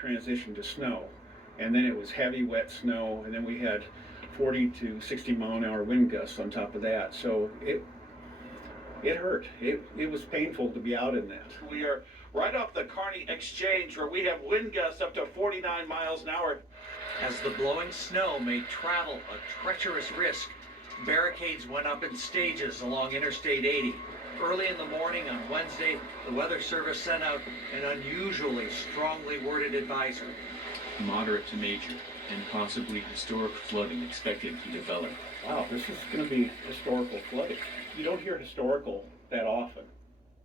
transition to snow, and then it was heavy, wet snow, and then we had 40 to 60 mile an hour wind gusts on top of that. So it hurt. It was painful to be out in that. We are right off the Kearney Exchange, where we have wind gusts up to 49 miles an hour. As the blowing snow made travel a treacherous risk, barricades went up in stages along Interstate 80. Early in the morning on Wednesday, the Weather Service sent out an unusually strongly worded advisory. Moderate to major and possibly historic flooding expected to develop. Wow, this is going to be historical flooding. You don't hear historical that often.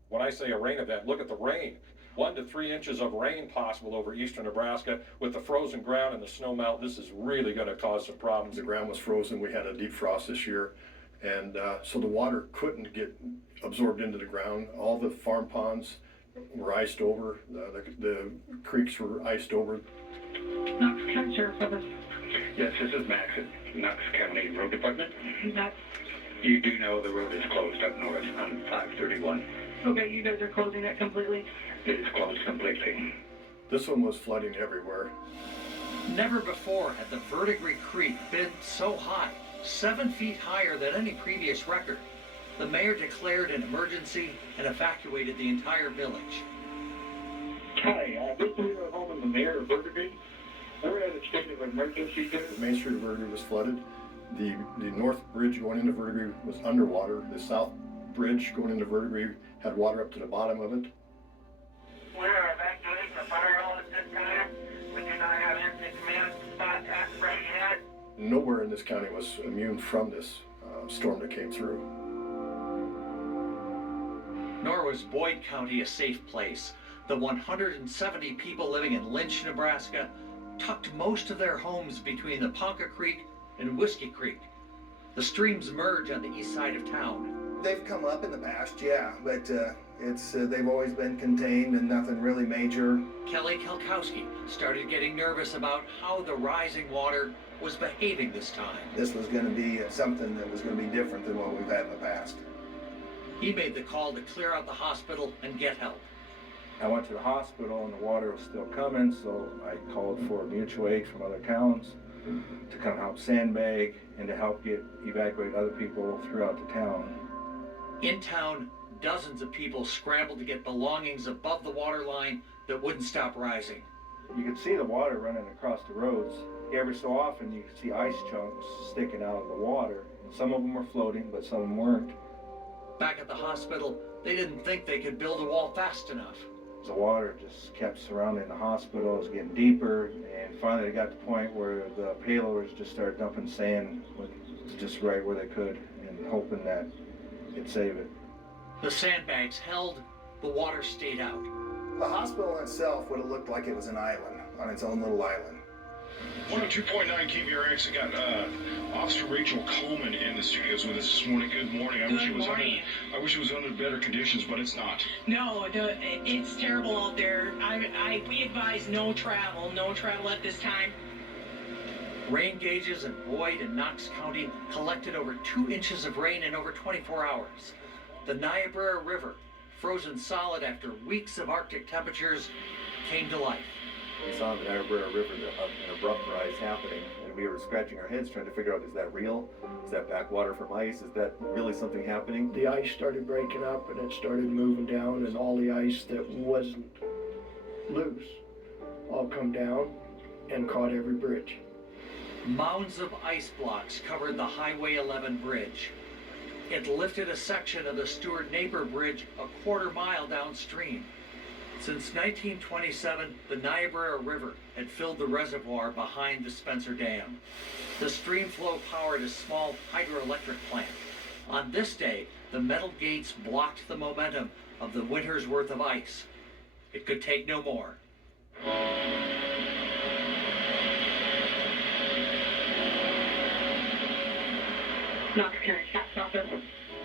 When I say a rain event, look at the rain. 1 to 3 inches of rain possible over eastern Nebraska. With the frozen ground and the snow melt, this is really going to cause some problems. The ground was frozen. We had a deep frost this year, and so the water couldn't get absorbed into the ground. All the farm ponds were iced over. The creeks were iced over. Knox County Sheriff's Office. Yes, this is Max at Knox County Road Department. Max. You do know the road is closed up north on 531. Okay, you guys are closing it completely? It is closed completely. This one was flooding everywhere. Never before had the Verdigris Creek been so high, 7 feet higher than any previous record. The mayor declared an emergency and evacuated the entire village. Hi, this is your home in the mayor of Verdigris. We're at a state of emergency here. The main street of Verdigris was flooded. The north bridge going into Verdigris was underwater. The south bridge going into Verdigris had water up to the bottom of it. We are evacuating the fire hall at this time. We do not have any command spot at ready yet. Nowhere in this county was immune from this storm that came through. Nor was Boyd County a safe place. The 170 people living in Lynch, Nebraska, tucked most of their homes between the Ponca Creek and Whiskey Creek. The streams merge on the east side of town. They've come up in the past, yeah, but they've always been contained and nothing really major. Kelly Kelkowski started getting nervous about how the rising water was behaving this time. This was going to be something that was going to be different than what we've had in the past. He made the call to clear out the hospital and get help. I went to the hospital and the water was still coming, so I called for mutual aid from other towns to come help sandbag and to help evacuate other people throughout the town. In town, dozens of people scrambled to get belongings above the water line that wouldn't stop rising. You could see the water running across the roads. Every so often you could see ice chunks sticking out of the water. And some of them were floating, but some of them weren't. Back at the hospital, they didn't think they could build a wall fast enough. The water just kept surrounding the hospital. It was getting deeper, and finally it got to the point where the payloaders just started dumping sand just right where they could and hoping that it'd save it. The sandbags held, the water stayed out. The hospital itself would have looked like it was an island, on its own little island. 102.9 KVRX. I got Officer Rachel Coleman in the studios with us this morning. Good morning. I wish it was under better conditions, but it's not. No, it's terrible out there. We advise no travel at this time. Rain gauges in Boyd and Knox County collected over 2 inches of rain in over 24 hours. The Niobrara River, frozen solid after weeks of Arctic temperatures, came to life. We saw the Niobrara River, an abrupt rise happening, and we were scratching our heads trying to figure out, is that real? Is that backwater from ice? Is that really something happening? The ice started breaking up and it started moving down, and all the ice that wasn't loose all come down and caught every bridge. Mounds of ice blocks covered the Highway 11 bridge. It lifted a section of the Stewart-Napier Bridge a quarter mile downstream. Since 1927, the Niobrara River had filled the reservoir behind the Spencer Dam. The stream flow powered a small hydroelectric plant. On this day, the metal gates blocked the momentum of the winter's worth of ice. It could take no more. Knox County Sheriff's Office.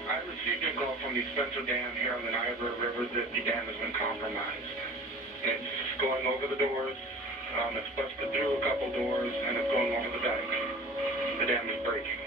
I received a call from the Spencer Dam here on the Niobrara River that the dam has been compromised. It's going over the doors. It's busted through a couple doors, and it's going over the dike. The dam is breaking.